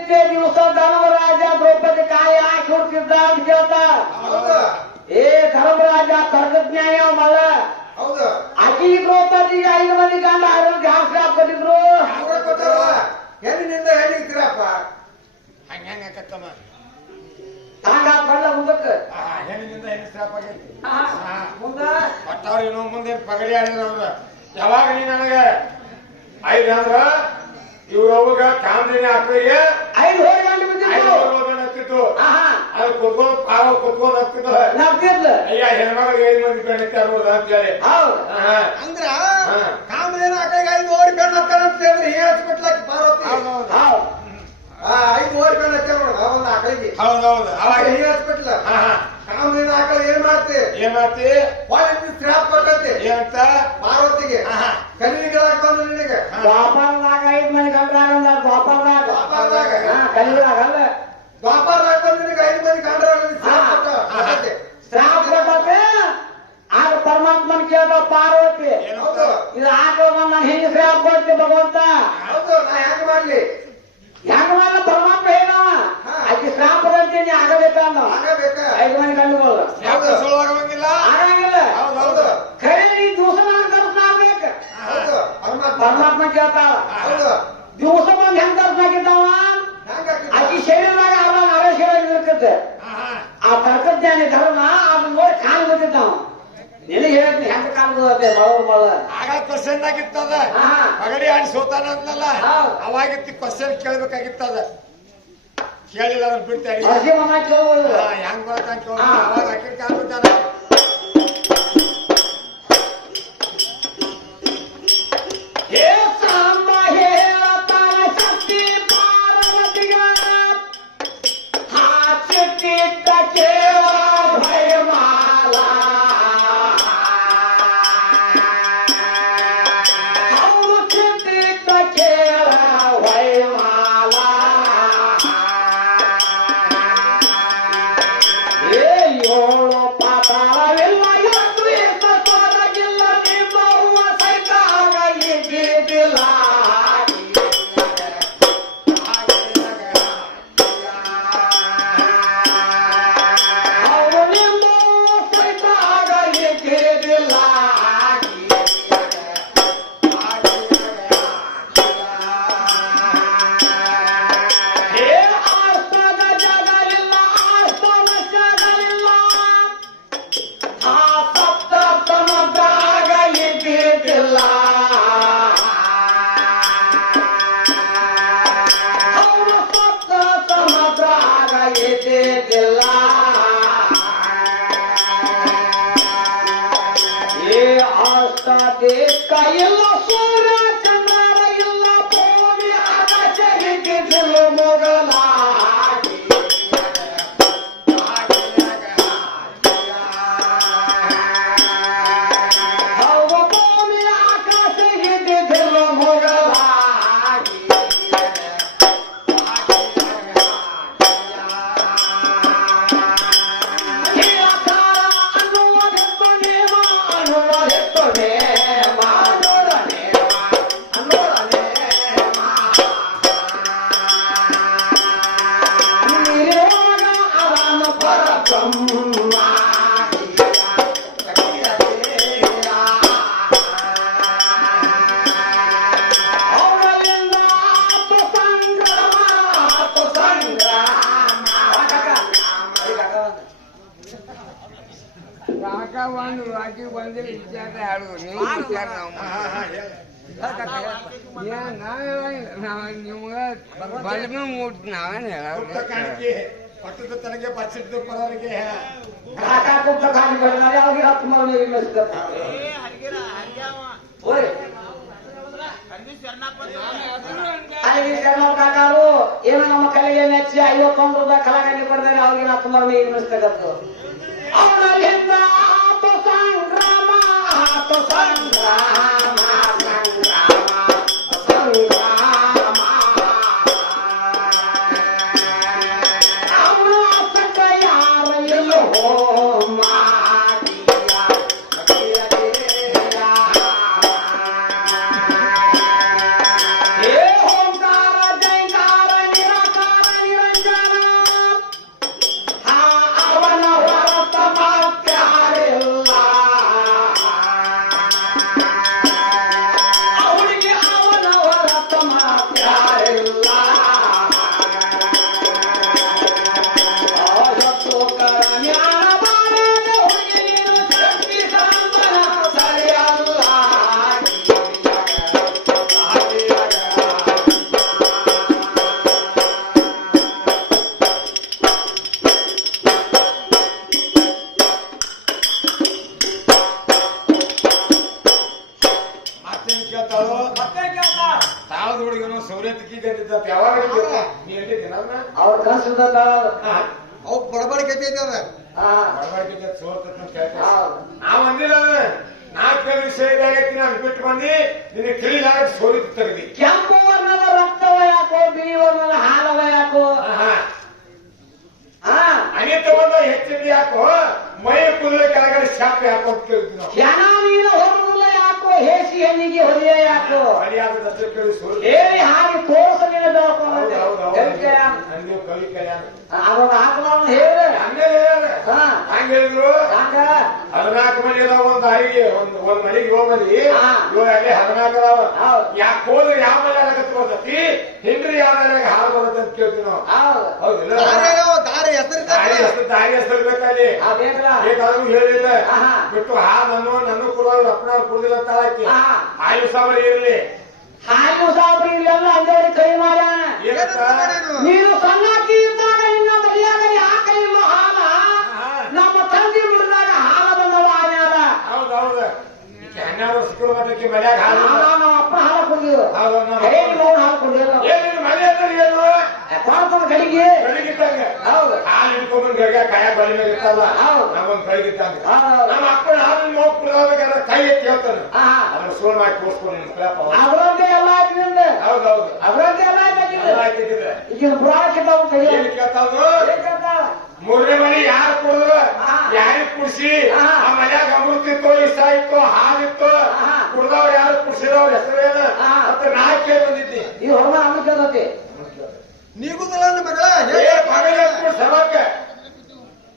ಪ್ರತಿನಿತ್ಯ ದಿವಸ ಧರ್ಮರಾಜ ದ್ರೌಪದಿ ಕಾಯಿ ಹಾಕಿ ಹುಡ್ತಿದ್ದ ಅಂತ ಕೇಳ್ತ ಏ ಧರ್ಮರಾಜ ತರ್ಗಜ್ಞಾಯ ಮಲ್ಲ ಹೌದು. ಆಕಿ ದ್ರೌಪದಿಗೆ ಐದು ಮಂದಿ ಗಂಡ ಆರು ಜಾಸ್ತಿ ಹಾಕೊಂಡಿದ್ರು ಹೆಣ್ಣಿನಿಂದ ಹೇಳಿರ್ತೀರಪ್ಪ ಹಂಗ ಹೆಂಗ ಆಕತ್ತಮ್ಮ. ಹಂಗ ಬಲ್ಲ ಮುಂದಕ್ಕೆ. ಆ, ಹೆಣ್ಣಿನಿಂದ ಆ, ಮುಂದ. ಮತ್ತವ್ರು ಏನೋ ಮುಂದೆ ಪಗಡಿ ಆಡಿದ್ರ ಅವ್ರ. ಯಾವಾಗ ನೀ ನನಗೆ? ಐದು ಅಂದ್ರ ಇವ್ರ ಅವಾಗ ಕಾಮದಿನ ಹಾಕಿದ್ರೆ ಐದು ಹೋಗಿ ಐದು ಬಿದ್ದಿತ್ತು ಹತ್ತಿತ್ತು ಅದು ಕುತ್ಕೊಂಡು ಪಾವ ಕುತ್ಕೊಂಡು ಹತ್ತಿತ್ತು ಅಯ್ಯ ಹೆಣ್ಮಗಳಿಗೆ ಐದು ಮಂದಿ ಅಂತ ಹೇಳಿ. ಅಂದ್ರ ಹಾ. ಕಾಮದೇನ ಆಕೈಗೆ ಐದು ಓಡಿ ಬೆಣ್ಣ ಹತ್ತಾರ ಅಂತ ಹೇಳಿದ್ರೆ ಹೇಳ್ಸ್ಬಿಟ್ಲಾಕಿ ಪಾರ್ವತಿ? ಐದು ಓಡಿ ಬೆಣ್ಣ ಹತ್ತಾರ ಒಂದು ಆಕಳಿಗೆ ಹೌದೌದು ಅವಾಗ ಅವಾಗ ಹೇಳ್ಸ್ಬಿಟ್ಲ ಹಾ ಹಾ ಕಾಮದೇನ ಆಕಳ ಏನ್ ಮಾಡ್ತಿ ಏನ್ ಮಾಡ್ತಿ ಒಳ್ಳೆ ಶ್ರಾಪ್ ಕೊಟ್ಟೈತಿ ಏನಂತ ಪಾರ್ವತಿಗೆ ಆಹಾ. ಕಲಿಗಳಾಗ ಬಂದು ನಿನಗೆ. ದ್ವಾಪರದಾಗ ಐದು ಮಂದಿ ಗಂಡ ಆರಂದ ದ್ವಾಪಾರದಾಗ. ದ್ವಾಪರದಾಗ? ಕಲಿಯುವಾಗಲ್ಲ ದ್ವಾಪಾರದಾಗ ಬಂದು ನಿನಗೆ ಐದು ಮಂದಿ ಶ್ರಾಪ್ ಕೊಟ್ಟ ಕೊಟ್ಟೈತಿ. ಆಗ ಪರಮಾತ್ಮನ ಕೇಳ್ದ ಪಾರ್ವತಿ. ಇದು ಆಕಳ ಬಂದ ಹಿಂಗೆ ಸ್ಟ್ರಾಪ್ ಕೊಡ್ತಿ ಭಗವಂತ? ಹೌದು ನಾ ಹೆಂಗ್ ಮಾಡ್ಲಿ? ಹೆಂಗ್ ಮಾಡ ಪರಮಾತ್ಮ ಹೇಳವ ಹಾ. ಆಕೆ ಶ್ರಾಪದಂತೆ ನೀ ಆಗಬೇಕ ಅನ್ನೋ ಆಗಬೇಕ ಐದು ಮಂದಿ ಗಂಡುಗಳು ಆಗಂಗಿಲ್ಲ ಹೌದು ಖರೆ ನೀ ದಿವಸ ನನ್ನ ದರ್ಶನ ಆಗ್ಬೇಕ ಪರಮಾತ್ಮ. ಕೇಳ್ತಾಳ ದಿವಸ ಬಂದ್ ಹೆಂಗ್ ದರ್ಶನ ಆಗಿದ್ದಾವ ಆಕಿ ಶರೀರದಾಗ ಅವ ನಾವೇ ಹಾ ಆ ತರ್ಕಜ್ಞಾನಿ ಧರ್ಮ ಅದನ್ನ ನೋಡಿ ಕಾಲು ಬಿದ್ದಿದ್ದಾವ ನಿನಗೆ ಹೇಳ್ತೀನಿ ಹೆಂಗ ಕಾಣ್ತದೆ ಮಳವ್ರ ಮಳ ಆಗ ಕ್ವಶನ್ ಆಗಿತ್ತದ ಹಾ. ಪಗಡಿ ಆಡಿ ಸೋತಾನ ಅಂದಲ್ಲ. ಅವಾಗಿತ್ತು ಕ್ವಶನ್ ಕೇಳ್ಬೇಕಾಗಿತ್ತದ ಕೇಳಿಲ್ಲ ಅದನ್ನ ಬಿಡ್ತಾರೆ ಹೆಂಗ್ ಬರ್ತಾನೆ. ಅವಾಗ ಅಕ್ಕಿ ಕಾಲ್ಬಿಟ್ಟಾನ ಕಾಕ ಒಂದು ರಾಕಿ ಬಂದ್ರೆ ವಿಚಾರ ಹಾಡು ನೀವು ವಿಚಾರ ನಾವು ಏನ್ ನಾವೇನ್ ನಾವ್ ನಿಮ್ಗ ಬಲ್ಮೆ ಮೂಟ್ ನಾವೇನ್ ಗುಪ್ತ ಹೇಳ ಕಾಣಿಕೆ ಪಟ್ಟದ ತನಗೆ ಬಚ್ಚಿಟ್ಟು ಬರೋರಿಗೆ ಕಾಕಾ ಕುಪ್ಪ ಖಾಲಿ ಬರ್ತಾರೆ ಅವ್ರಿಗೆ ಹತ್ತು ಮರಣ ಇರ್ಲಿಸ್ತಾರೆ ಓಯ್ ಅಲ್ಲಿ ಶರಣ ಕಾಕಾರು ಏನೋ ನಮ್ಮ ಕಲೆಗೆ ಮೆಚ್ಚಿ ಐವತ್ತೊಂದು ರೂಪಾಯಿ ಕಲಾಕಂಡಿ ಕೊಡ್ತಾರೆ ಅವ್ರಿಗೆ ಹತ್ತು ಮರಣ ಇರ್ಲಿಸ್ತಕ್ಕಂಥ ಅವರಲ್ಲಿಂದ ಆತ ಸಂಗ್ರಾಮ ಆತ ಸಂಗ್ರಾಮ ನಾವ್ ಅಂದಿಲ್ಲ ನಾಲ್ಕು ವಿಷಯದಾಗೈತಿ ನಾನು ಬಿಟ್ಟು ಬಂದು ನಿನ್ನ ಸೋರಿತು ತೆಗ್ದಿ ಕೆಂಪು ವರ್ಣದ ರಕ್ತವ ಯಾಕೋ ಬಿಳಿ ವರ್ಣದ ಹಾಲವ ಯಾಕೋ? ಹಾ. ಹಾ ಅನಿ ತಗೊಂಡ ಹೆಚ್ಚಿಂದ ಯಾಕೋ ಮೈ ಕುದುರೆ ಕೆಳಗಡೆ ಶಾಪ್ ಯಾಕೋ ಅಂತ ಹೇಸಿ ಹೆಣ್ಣಿಗೆ ಹೊಲಿಯ ಯಾಕೋ ಮರ್ಯಾದದಷ್ಟು ಕೇಳಿ ಸೋರಿ ಹೇಳಿ ಹಾಗೆ ತೋರಿಸಲಿನ ಹೌದು, ಹೌದು, ಹೌದು. ಬೆಳಕು ನಂದು ಕವಿ ಕಲ್ಯಾಣ ಅವನ ಹಾಕಲವನು ಹೇಳ ಹಂಗೆ ಹೇಳ್ಯಾರ. ಹಾ. ಹಂಗ್ ಹೇಳಿದ್ರು. ಹಂಗ? ಹದಿನಾಲ್ಕು ಮಂದಿ ಅದಾವ ಒಂದ್ ತಾಯಿಗೆ ಒಂದ್ ಒಂದ್ ಮನೆಗೆ ಏಳು ಮಂದಿ ಹಾ. ಇವಾಗ ಅಲ್ಲಿ ಹದಿನಾಲ್ಕು ಅದಾವ. ಹೌದು. ಯಾಕೆ ಹೋದ್ರೆ ಯಾವ ಮನೆ? ಆಗತ್ ಬರ್ತೈತಿ ಹಿಂದ್ರಿ ಯಾವ ಮನೆಯಾಗ ಹಾಲು ಬರುತ್ತೆ ಅಂತ ಕೇಳ್ತೀವಿ ನಾವು ಹೌದು. ಹೌದಿಲ್ಲ? ದಾರಿ ಹೆಸರು ದಾರಿ ಹೆಸರು ದಾರಿ ಹೆಸರು ಬೇಕಲ್ಲಿ ಬೇಕಾದ್ರೂ ಹೇಳಿಲ್ಲ. ಬಿಟ್ಟು ಹಾ ನನ್ನ ನನ್ನ ಕುಲವ್ರು ಅಪ್ಪನ ಕುಡಿದಿಲ್ಲ ತಾಳಾಕಿ ಆಹಾ. ಆಯು ಸಾವಿರ ಇರ್ಲಿ. ಹಾಲು ಸಾಬ್ರಿ ಇಲ್ಲ ಅಂದ್ರೆ ಕೈ ಮಾಡ ನೀನು ಸಣ್ಣಾಕಿ ಇದ್ದಾಗ ನಿನ್ನ ಮರ್ಯಾದೆ ಹಾಕಲಿಲ್ಲ ಹಾಲ ಹಾ. ನಮ್ಮ ತಂದೆ ಬಿಡಿದಾಗ ಹಾಲ ಬಂದವ ಆಮ್ಯಾಲ ಹೌದೌದು ವರ್ಷಕ್ಕೆ ಮಟ್ಟಕ್ಕೆ ಮನ್ಯಾಗ ಹಾಲು ಅಪ್ಪ ಹಾಲ ಕುಡಿದ್ರು ಹಾಲು ಕುಡಿಯಲ್ಲ ಏನ್ ನಿನ್ ಮನೆ ಏನು ಕೊಡ್ತಾನ ಕಡೆಗೆ ಬೆಳಗಿದ್ದಂಗ ಹೌದು. ಹಾಲು ಹಿಡ್ಕೊಂಡ್ ಗಡಿಗೆ ಕಾಯ ಬಲಿ ಮೇಲೆ ಇರ್ತಲ್ಲ ಹೌದು. ನಮ್ಮೊಂದ್ ಬೆಳಗಿದ್ದಂಗ ಹೌದು. ನಮ್ಮ ಅಪ್ಪನ ಹಾಲಿನ ಮೋಗ್ ಕುಡಿದಾಗ ಕೈ ಎತ್ತಿ ಹೇಳ್ತಾನೆ. ಅದನ್ನ ಸುಳ್ಳು ಮಾಡಿ ತೋರಿಸ್ಕೊಂಡು. ಅದ್ರಂತೆ ಎಲ್ಲ ಹಾಕಿದಿಂದ ಹೌದು ಹೌದು ಎಲ್ಲ ಎಲ್ಲ ಹಾಕಿದ್ರೆ ಈಗ ಬುರಾಕ್ ಇದ್ದಾವ ಕೈ ಏನ್ ಕೇಳ್ತಾವ್ನು ಮೂರನೇ ಮನೆ ಯಾರು ಕುಡಿದ್ರು. ಯಾರಿಗೆ ಕುಡಿಸಿ? ಆ ಮನ್ಯಾಗ ಅಮೃತ ಇತ್ತು ಇಷ್ಟ ಇತ್ತು. ಕುಡ್ದವ್ರು ಯಾರು ಕುಡಿಸಿದವ್ರ ಹೆಸರೇನ? ಅಂತ ಮತ್ತೆ ನಾ ಕೇಳಿ ಬಂದಿದ್ದಿ? ಈ ಹೊರಗ ಅಮ್ಮ ಕೇಳ್ತತಿ ನೀಗುದಿಲ್ಲ? ನನ್ನ ಮಗಳ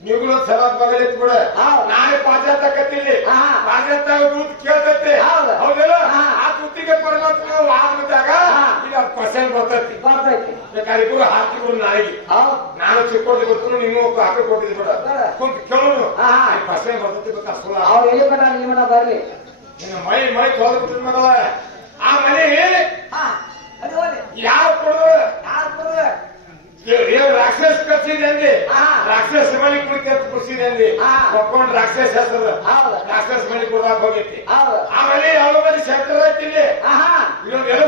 ನೀವುಗಳು ಸಭಾಕ್ ಮಗನ ಎತ್ಬಿಡ ಹೌದು. ನಾಳೆ ಪಾಜಾ ತಕ್ಕತ್ತಿಲ್ಲಿ ಹಾ. ಪಾಜಾ ದೂತ್ ಕೇಳ್ತೈತಿ. ಹೌದಲ್ಲ? ಆ ತುತ್ತಿಗೆ ಪರಮಾತ್ಮ ಆಗ್ಬಿಟ್ಟಾಗ ಹಾ. ಈಗ ಕ್ವಶನ್ ಬರ್ತೈತಿ. ಬರ್ತೈತಿ. ಬೇಕಾದ್ರೆ ಇಬ್ಬರು ಹಾಕಿದ್ರು ನಾಳೆಗೆ ನಾನು ಚಿಕ್ಕೋಟಿ ಗೊತ್ತು ನೀನು ಹಾಕಿ ಕೊಟ್ಟಿದ್ ಬಿಡ. ಬೇಡ. ಕುಂತ ಕೇಳು ಹಾ. ಕ್ವಶನ್ ಬರ್ತೈತಿ ಬೇಕಾ ಸುಳ್ಳ ಅವ್ರು ಎಲ್ಲಿ ಬೇಡ ನಿಮ್ಮ ಬರ್ಲಿ. ನಿನ್ನ ಮೈ ಮೈ ತೊಳೆದ್ಬಿಟ್ಟಿದ್ ಮಗವ ಆ ಮನೆ ಯಾರು ಕೊಡುವೆ ಏನ್ ರಾಕ್ಷಸ ಕರ್ಸಿದೆ ಅಂದಿ. ರಾಕ್ಷಸ ಮನೆ ಕುಡಿತ ಕುಡ್ಸಿದೆ ಅಂದಿ. ಒಪ್ಕೊಂಡು ರಾಕ್ಷಸ ಹೆಸರು. ರಾಕ್ಷಸ ಮನೆ ಕುಡ್ದಾಕ ಹೋಗೈತಿ ಆ ಆಮೇಲೆ ಯಾವ ಮನೆ ಐತಿಲ್ಲಿ? ಆಹಾ. ಇದೊಂದು ಎಲ್ಲ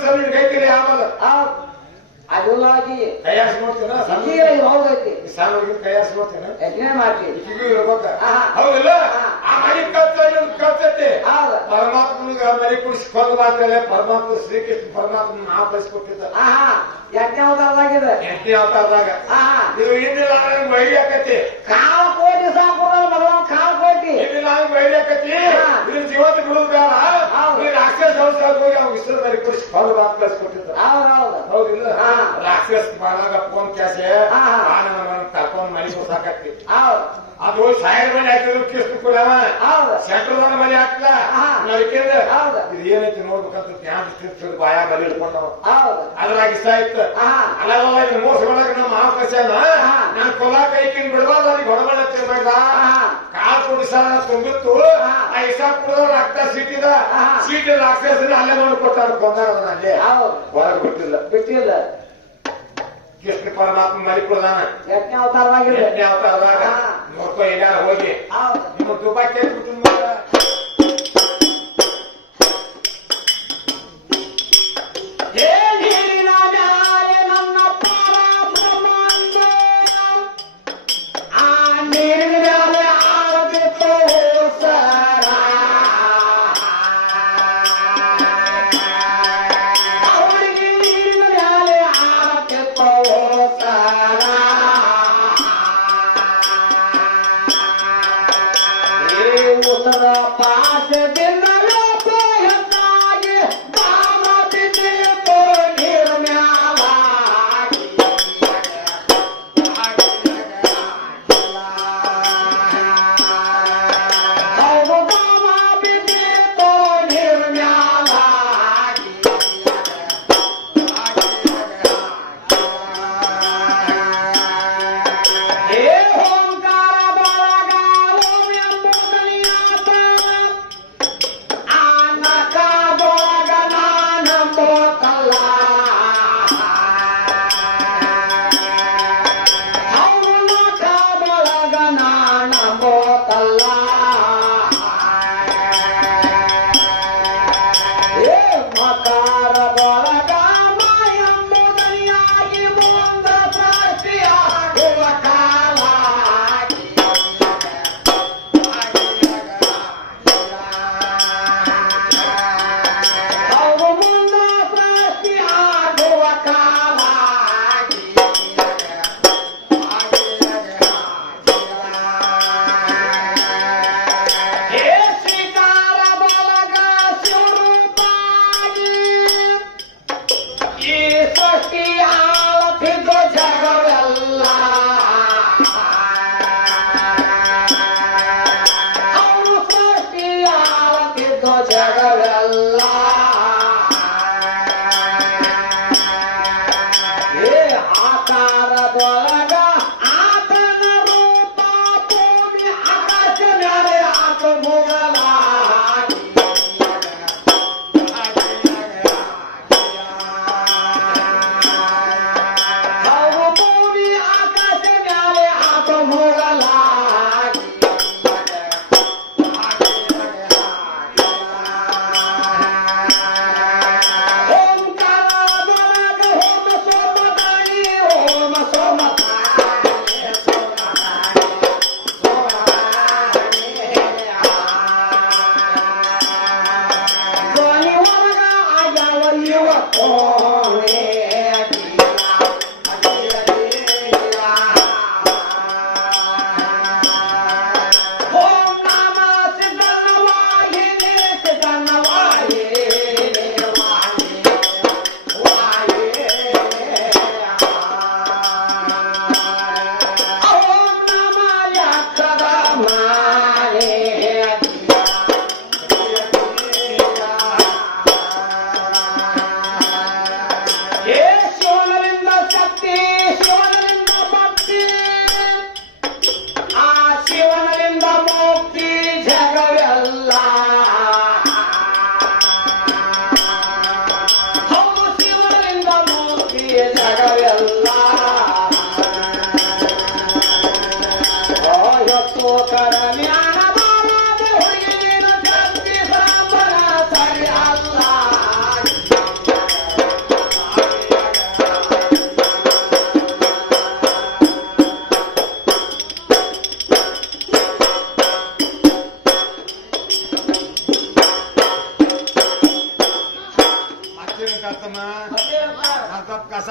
ಸರ್ ಗೈತಿರಿ ಆಮೇಲೆ. ಹೌದು ಅದೆಲ್ಲ ಆಗಿ ಕೈಯಾಸ್ ನೋಡ್ತೀನ ಇದು ಹೌದೈತಿ ಸಣ್ಣ ಹುಡುಗಿ ಕೈಯಾಸ್ ನೋಡ್ತೀನ ಯಜ್ಞ ಮಾಡ್ತೀವಿ. ಇರ್ಬೇಕ. ಹೌದಿಲ್ಲ? ಆ ಮನೆ ಕತ್ತ ಕರ್ತೈತಿ ಹೌದು. ಪರಮಾತ್ಮನಿಗೆ ಮನೆ ಕುಡಿಸಿ ಕೊಂದು ಮಾತೇಳಿ ಪರಮಾತ್ಮ ಶ್ರೀಕೃಷ್ಣ ಪರಮಾತ್ಮ ನಾವು ಆಹಾ. ಯಜ್ಞ ಅವತಾರದಾಗಿದೆ. ಯಜ್ಞ ಅವತಾರದಾಗ. ಇದು ಹಿಂದಿಲ್ಲ ಬೈಲಿ ಆಕತಿ ಕಾಲ ಕೋಟಿ ಸಾಕು ಮಗಳ ಕಾಲ ಕೋಟಿ. ಹಿಂದಿಲ್ಲ ಬೈಲಿ ಆಕತಿ ಹಾ. ಜೀವನ ಜೀವಂತ ಬಿಡುದು ಬೇಡ. ರಾಕ್ಷಸ ಹೋಗಿ ಅವ್ರು ಇಷ್ಟ ಮನೆ ಕುಡಿಸಿ ಕೊಂದು ಮಾತು ಕಳಿಸ್ಕೊಟ್ಟಿದ್ದ ಹೌದಿಲ್ಲ. ರಾಕ್ಷಸ ಮಾಡಾಗ ಫೋನ್ ಕ್ಯಾಸೆ ಕರ್ಕೊಂಡ್ ಮನೆ ಸಾಕತ್ತಿ ಅದು ಸಾಯರ್ ಮನೆ ಹಾಕಿದ್ರು ಕಿಸ್ತು ಸೆಂಟ್ರಲ್ ಮನೆ ಹಾಕ್ಲ. ನರಿಕೆಂದ. ಇದು ಏನೈತಿ ನೋಡ್ಬೇಕಂತ ಧ್ಯಾನ ತಿರ್ತಿರ್ ಬಾಯ ಬಲಿ ಹಿಡ್ಕೊಂಡವ. ಹೌದು. ಅದ್ರಾಗ ಇಷ್ಟ ಇತ್ತು ಅಲ್ಲ ಮೋಸ ಮಾಡಕ್ ನಮ್ಮ ಆಕಾಶನ. ನಾನ್ ಕೊಲಾ ಕೈಕಿನ್ ಬಿಡಬಾರ್ದು ಅಲ್ಲಿ ಹೊಡಬಳ ಮಾಡ್ದ? ಕುಡಿಸಾಲ ತುಂಬಿತ್ತು. ಆ ಇಸ ಕುಡಿದ ರಕ್ತ ಸೀಟಿದ. ಸೀಟ್ ರಾಕ್ಷಸನ ಅಲ್ಲೇ ನೋಡಿ ಕೊಟ್ಟಾರ ಕೊಂದಾರ ಅಲ್ಲೇ. ಹೊರಗೆ ಬಿಟ್ಟಿಲ್ಲ. ಬಿಟ್ಟಿಲ್ಲ. ಕೃಷ್ಣ ಪರಮಾತ್ಮ ಮಲಿ ಪ್ರಧಾನ ಯಜ್ಞ ಅವತಾರವಾಗಿ ಯಜ್ಞ ಅವತಾರದಾಗ. ನೋಡ್ಕೊ ಎಲ್ಲಾರ ಹೋಗಿ? ನಿಮ್ಮ ದುಬಾಕಿ ಕೇಳ್ಬಿಟ್ಟು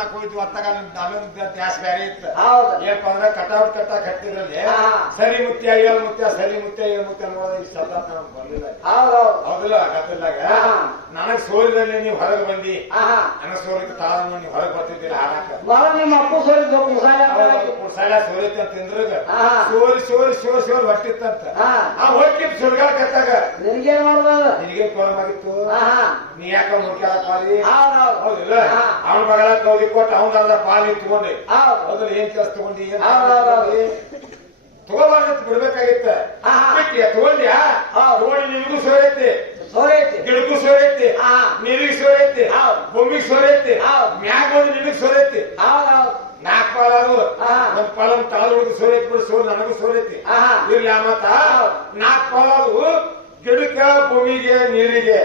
ತಪ್ಪ ಹೋಯ್ತು ಒತ್ತಾಗ ನಾವೇನು ದ್ಯಾಸ್ ಬೇರೆ ಇತ್ತು. ಏನಪ್ಪ ಅಂದ್ರೆ ಕಟೌಟ್ ಕಟ್ಟ ಕಟ್ಟಿದ್ರಲ್ಲಿ ಸರಿ ಮುತ್ಯ ಏಳು ಮುತ್ಯ ಸರಿ ಮುತ್ಯ ಏಳು ಮುತ್ಯ ನೋಡೋದು ಈ ಶಬ್ದ ನಮ್ಗೆ ಬರ್ಲಿಲ್ಲ ಹೌದಲ್ಲ ಗದ್ದಲ್ದಾಗ. ನನಗ್ ಸೋಲಿದಲ್ಲಿ ನೀವು ಹೊರಗೆ ಬಂದಿ. ನನಗ್ ಸೋಲಿಕ್ಕೆ ತಾಳ ನೀವು ಹೊರಗೆ ಬರ್ತಿದ್ದೀರ ಹಾಡಾಕ ಬರ ನಿಮ್ಮ ಅಪ್ಪ ಸೋರಿದ್ದು ಕುಸಾಲ ಕುಡ್ಸಾಲ ಸೋಲಿತ್ತು ಅಂತ ತಿಂದ್ರಾಗ. ಸೋರಿ ಸೋರಿ ಸೋರಿ ಸೋರಿ ಹೊಟ್ಟಿತ್ತಂತ. ಆ ಹೊಟ್ಟಿ ಸುರ್ಗಾಳ ಕತ್ತಾಗ ನಿನ್ಗೆ ಮಾಡೋದು? ನಿನಗೆ ಆಹಾ. ನೀ ಯಾಕ ಮುಖ್ಯಾಲ ಪಾಲಿ ಹೌದಿಲ್ಲ. ಅವನ ಮಗಳ ಕೌದಿ ಕೊಟ್ಟು ಅವನ ಅದ ಪಾಲಿ ತಗೊಂಡಿ. ಹೌದು. ಹೌದಲ್ಲ ಏನ್ ಕೆಲಸ ತಗೊಂಡಿ. ತಗೋಬಾರ್ದು ಬಿಡ್ಬೇಕಾಗಿತ್ತ. ತಗೊಂಡ್ಯಾ? ಆ ತಗೊಂಡು ನಿಮಗೂ ಸೋರೈತಿ ಸೋರೈತಿ ಗಿಡಕ್ಕೂ ಸೋರೈತಿ. ನೀರಿಗೆ ಸೋರೈತಿ. ಭೂಮಿಗೆ ಸೋರೈತಿ. ಮ್ಯಾಗ ಒಂದು ನಿನಗೆ ಸೋರೈತಿ ನಾಲ್ಕು ಪಾಲ. ಒಂದ್ ಪಾಲ ತಾಳೊಳಗೆ ಸೋರೈತಿ ಬಿಡು ಸೋರ್ ನನಗೂ ಸೋರೈತಿ. ಇರ್ಲಿ ಆ ಮತ್ತ. ನಾಲ್ಕು ಪಾಲ ಅದು ಗಿಡಕ್ಕ ಭೂಮಿಗೆ ನೀರಿಗೆ.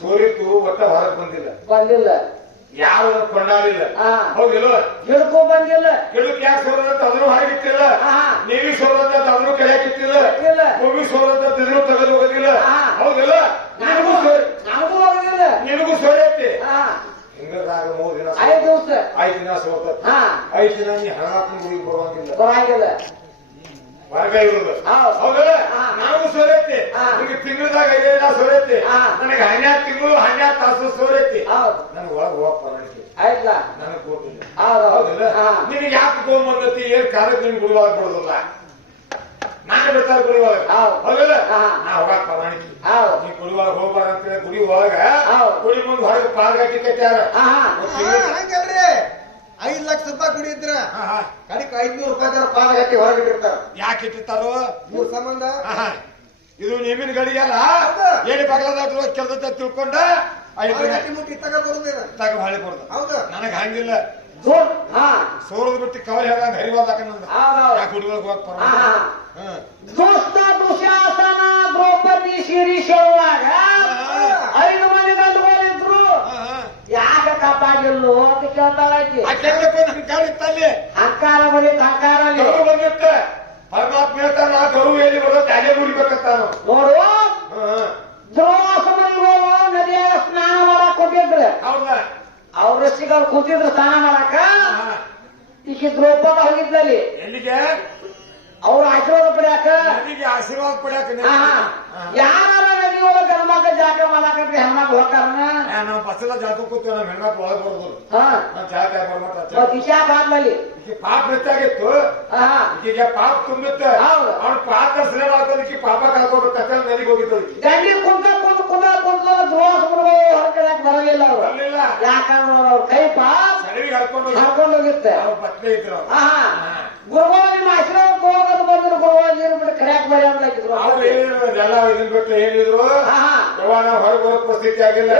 ಸೋರಿತು ಒಟ್ಟ ಹೊರಗೆ ಬಂದಿಲ್ಲ. ಬಂದಿಲ್ಲ. ಯಾವ ಕೊಂಡಾಲಿಲ್ಲ ಹಾ. ಹೌದಿಲ್ಲ ಹಿಡ್ಕೊ ಬಂದಿಲ್ಲ. ಗಿಡಕ್ಕೆ ಯಾಕೆ ಸೋರದಂತ ಅದನ್ನು ಹೊರಗಿಟ್ಟಿಲ್ಲ ಆಹಾ. ನೀರಿಗೆ ಸೋರದಂತ ಅದನ್ನು ಇತ್ತಿಲ್ಲ ಇಲ್ಲ. ಭೂಮಿ ಸೋರದಂತ ಇದನ್ನು ತೆಗೆದು ಹೋಗೋದಿಲ್ಲ. ಹೌದಿಲ್ಲ? ನನಗೂ ಸೋರಿ ನನಗೂ ಹೋಗೋದಿಲ್ಲ. ನಿನಗೂ ಸೋರೈತಿ ಹಾ ಹಿಂಗದಾಗ ಮೂರು ದಿನ ಐದು ದಿವಸ. ಐದು ದಿನ ಸೋತ. ಹಾ ಐದು ದಿನ ನೀ ಹಣಾತ್ಮ ಗುಡಿಗೆ ಬರುವಂಗಿಲ್ಲ. ಬರಂಗಿಲ್ಲ ಹೊರಗೆ ಇರುದು. ಹೌದು. ಹೌದಲ್ಲ. ನಾವು ಸೋರೈತಿ. ನಿಮಗೆ ತಿಂಗಳದಾಗ ಐದೈದ ಸೋರೈತಿ. ಹಾ. ನನಗೆ ಹನ್ನೆರಡು ತಿಂಗಳು ಹನ್ನೆರಡು ತಾಸು ಸೋರೈತಿ. ಹೌದು. ನನಗೆ ಒಳಗೆ ಹೋಗಪ್ಪ ನನಗೆ. ಆಯ್ತಲ್ಲ ನನಗೆ ಗೋಪಿಲ್ಲ ಹೌದು. ಹೌದಿಲ್ಲ? ನಿನಗೆ ಯಾಕೆ ತಗೊಂಬಂದತಿ ಏನ್ ಕಾಲಕ್ಕೆ ನಿಮ್ಗೆ ಗುಡಿವಾಗ ಬಿಡೋದಿಲ್ಲ ನಾನು ಬಿಡ್ತಾರೆ ಗುಡಿ ಒಳಗೆ ಹೌದಿಲ್ಲ. ನಾ ಹೋಗಾಕ ಪರಾಣಿಕಿ ಹೌದು. ನೀ ಒಳಗೆ ಹೋಗ್ಬಾರ ಅಂತ ಗುಡಿ ಒಳಗ ಗುಡಿ ಮುಂದೆ ಹೊರಗೆ ಪಾಲ್ಗಟ್ಟಿ ಕಟ್ಟ್ಯಾರ. ಐದ್ ಲಕ್ಷ ರೂಪಾಯಿ ಕುಡಿದ್ರ ಹಾ, ಹಾ. ಕಡಿಕ್ ಐದ್ನೂರು ರೂಪಾಯಿ ಪಾದ ಗಟ್ಟಿ ಹೊರಗಿಟ್ಟಿರ್ತಾರ ಯಾಕೆ ಇಟ್ಟಿರ್ತಾರೋ? ಮೂರ್ ಸಂಬಂಧ. ಇದು ನಿಮ್ಮಿನ ಗಳಿಗೆಲ್ಲ. ಏನು ಬಗಲದಾಗ ಕೆಲಸ ತಿಳ್ಕೊಂಡ? ತಗ ಹೊಳೆ ಕೊಡ್ದ. ನನಗೆ ಹಂಗಿಲ್ಲ. ಸೋರದ ಹಾ. ಸೋರದ್ ಬಿಟ್ಟು ಕವಲ್ ಹೇಳಂಗ ಹರಿವಾದಕ ಹುಡುಗ ದುಷ್ಟ ದುಶಾಸನ ದ್ರೌಪದಿ ಶಿರೀಶವಾಗ ಐದು ಮಂದಿ ಗಂಡುಗಳಿದ್ರು. ಯಾಕ ಕಾಪಾಗಿಲ್ಲು ಅಂತ ಕೇಳ್ತಾಳ ಆಕಿ ಆ ಕೆಂಡಪ್ಪ ನನ್ ಕಾಲ್ ಇತ್ತಲ್ಲಿ. ಅಹಂಕಾರ ಬಂದಿತ್ತ. ಪರಮಾತ್ಮ ಹೇಳ್ತಾನ ಯಾರ ನದಿ ಒಳಗ ಗಂಡ್ಮಕ್ಳ ಜಾಗ ಮಾಡಾಕಂದ್ರೆ ಹೆಣ್ಮಕ್ಳು ಹೋಗ್ತಾರನ ನಾವು ಬಸ್ಸೆಲ್ಲ ಜಾತ ಕೂತೀವಿ ನಮ್ಮ ಹೆಣ್ಮಕ್ಳು ಒಳಗೆ ಬರೋದು ಹಾ. ನಾವು ಜಾಕ ಈಕೆ ಪಾಪ ಹೆಚ್ಚಾಗಿತ್ತು. ಈಕೆಗೆ ಪಾಪ ತುಂಬಿತ್ತ. ಅವ್ನ ಪಾಪ ದರ್ಶನ ಮಾಡ್ಕೋದಕ್ಕೆ ಪಾಪ ಕಳ್ಕೋಬೇಕು ಅಂತ ನದಿಗೆ ಹೋಗಿದ್ದು. ಗಂಡಿ ಕುಂತ ಕುಂತ ಕುಂತ ಕುಂತ ದ್ರೋವಾಸಮನಿಗಳು ಹೊರಗೆ ಬರಲಿಲ್ಲ ಅವ್ರು. ಬರಲಿಲ್ಲ. ಯಾಕಂದ್ರೆ ಅವ್ರ ಕೈ ಪಾಪ ಅಲ್ಲಿಗೆ ಹರ್ಕೊಂಡು ಹೋಗಿ. ಹಾಕೊಂಡು ಹೋಗಿತ್ತೆ. ಅವ್ರ ಪತ್ನಿ ಇದ್ರು ನಿಮ್ಮ ಬಂದ್ರು ಗುರುಗಳು ನೀರು ಬಿಟ್ಟು ಎಲ್ಲ ಇದನ್ ಬಿಟ್ಟು ಯವ್ವ ನಾವು ಹೊರಗೆ ಬರೋ ಪರಿಸ್ಥಿತಿ ಆಗಿಲ್ಲ.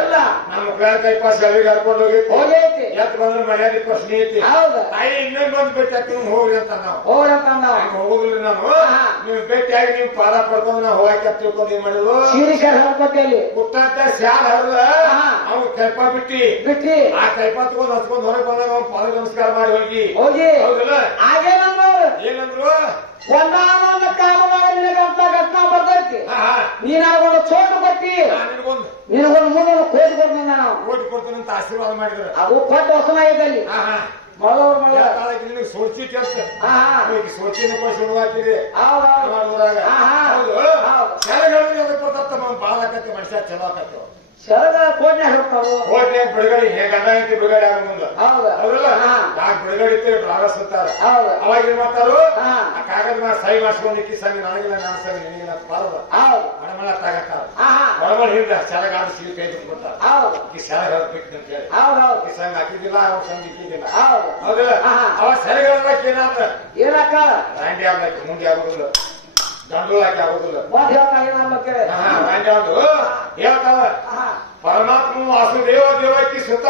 ನಮ್ಮ ಕೈ ಪಾಸ್ ಅಲ್ಲಿಗೆ ಹರ್ಕೊಂಡು ಹೋಗಿ ಹೋಗೈತಿ. ಎತ್ ಬಂದ್ರೆ ಮನೆಯಲ್ಲಿ ಪ್ರಶ್ನೆ ಐತಿ ಹೌದು. ತಾಯಿ ಇನ್ನೊಂದು ಬಂದು ಭೇಟಿ ಆಗ್ತೀನಿ ಹೋಗ್ರಿ ಅಂತ ನಾವು. ಹೋಗ್ರಿ ಅಂತ ಅಂದವ. ಹಂಗ ನಾನು. ನೀವು ಭೇಟಿಯಾಗಿ ನೀವು ಪಾದ ಪಡ್ಕೊಂಡು ನಾವು ಹೋಗಕ್ಕೆ ತಿಳ್ಕೊಂಡು ಏನ್ ಮಾಡಿದ್ರು ಶಿರೀಶರ್ ಹರ್ಕೊಟ್ಟೆಯಲ್ಲಿ ಮುಟ್ಟಂತ ಸ್ಯಾಲ್ ಹರಿದ. ಅವ್ನು ಕೈಪ ಬಿಟ್ಟಿ. ಬಿಟ್ಟಿ ಆ ಕೈಪ ತಗೊಂಡು ಹಚ್ಕೊಂಡು ಹೊರಗೆ ಬಂದಾಗ ಅವ್ನು ಪಾದ ನಮಸ್ಕಾರ ಮಾಡಿ ಹೋಗಿ. ಹೋಗಿ. ಹೌದಲ್ಲ? ಆಗೇನಂದ್ರು ಏನಂದ್ರು? ಒಂದಾನೊಂದು ನಿನಗಂತ ಹಾ ನೀನಾಗೊಂದು ಚೋಟು ಕೊಟ್ಟಿ. ನಾನ್ ನಿನಗೊಂದು ಮುಂದೆ ಕೋಟಿ ಕೊಡ್ತೀನಿ ನಾನು. ಕೋಟಿ ಕೊಡ್ತೀನಿ ಅಂತ ಆಶೀರ್ವಾದ ಮಾಡಿದ್ರು. ಅದು ಕೊಟ್ಟು ಹೊಸನ ಇದ್ದಲ್ಲಿ ಹಾ ಮಗಳ ಹಾ ಈಗ ಸೋಚಿನ ಕೊಟ್ಟು ಹಾಕಿರಿ ಹೌದು. ಹೌದು. ಬಾಳ ಆಕತ್ತೆ ಮನುಷ್ಯ ಚಲೋ ಆಕತ್ತೆ ಶರದ ಕೋಟೆ ಹಿಡ್ತಾವು ಕೋಟೆ ಬಿಡುಗಡೆ ಹೇಗೆ ಅಂತ ಬಿಡುಗಡೆ ಆಗ ಮುಂದೆ. ಹೌದು. ಹೌದಲ್ಲ? ಯಾಕೆ ಬಿಡುಗಡೆ ಇತ್ತು? ರಾಗ ಸುತ್ತಾರ ಹೌದು. ಅವಾಗ ಏನ್ ಮಾಡ್ತಾರು. ಆ ಕಾಗದ ಮಾಡಿ ಸಹಿ ಮಾಡಿಸ್ಕೊಂಡು ಇಕ್ಕಿ ಸಂಗ ನನಗಿಲ್ಲ ನಾನು ಸಂಗ ನಿನಗಿಲ್ಲ ಅಂತ ಬಾರದ ಹೌದು. ಹಣಮಳ ತಾಗತ್ತಾರ ಬಡಬಡ ಹಿಡ್ದ ಸೆರಗಾದ ಸಿಗಿ ಕೈ ಕೊಟ್ಟಾರ ಹೌದು. ಈ ಸೆರಗ ಹರ್ಬೇಕು ಅಂತ ಹೇಳಿ. ಹೌದು ಹೌದು. ಈ ಸಂಗ ಹಾಕಿದ್ದಿಲ್ಲ ಅವ್ರ ಸಂಗ ಇಕ್ಕಿದ್ದಿಲ್ಲ. ಹೌದು. ಹೌದಲ್ಲ. ಅವ ಸೆರಗಾದಕ್ಕೆ ಏನಾದ ಏನಕ್ಕ? ರಾಂಡಿ ಆಗ್ಬೇಕು ಮುಂದೆ ಆಗುದಿಲ್ಲ. ಗಂಡು ಹಾಕಿ ಆಗುದಿಲ್ಲ ಹೇಳ್ತಾವ. ಪರಮಾತ್ಮ ವಾಸುದೇವ ದೇವಕ್ಕೆ ಸುತ.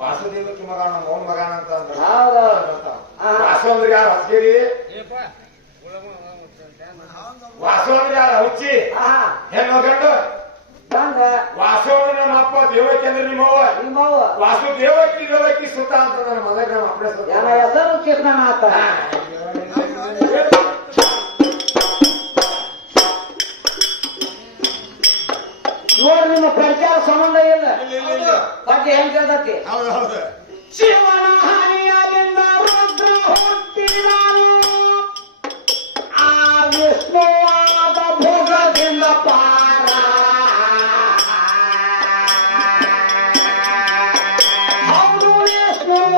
ವಾಸುದೇವಕ್ಕೆ ಮಗ ನಮ್ಮ ಮೌನ ಮಗನ ಅಂತ ಅಂದ್ರು. ಹೌದು. ಅಂತ. ಹಾ. ವಾಸು ಅಂದ್ರೆ ಯಾರು? ಹಸ್ಗೇರಿ? ವಾಸು ಅಂದ್ರೆ ಯಾರು? ಹುಚ್ಚಿ? ಹೆಣ್ಣು ಗಂಡು? ವಾಸು ಅಂದ್ರೆ ನಮ್ಮ ಅಪ್ಪ ದೇವಕ್ಕೆ ಅಂದ್ರೆ ನಿಮ್ಮವ್ವ. ನಿಮ್ಮವ್ವ. ವಾಸು ದೇವಕ್ಕೆ ದೇವಕ್ಕೆ ಸುತ ಅಂತ ನನ್ನ ಮಗ ನಮ್ಮ ಅಪ್ಪ ಹೆಸರು ನಿಮ್ಮ ಪ್ರಚಾರ ಸಂಬಂಧ ಇಲ್ಲ. ಬಗ್ಗೆ ಹೆಂಗ್ ಕೇಳ್ತತಿ? ಶಿವನ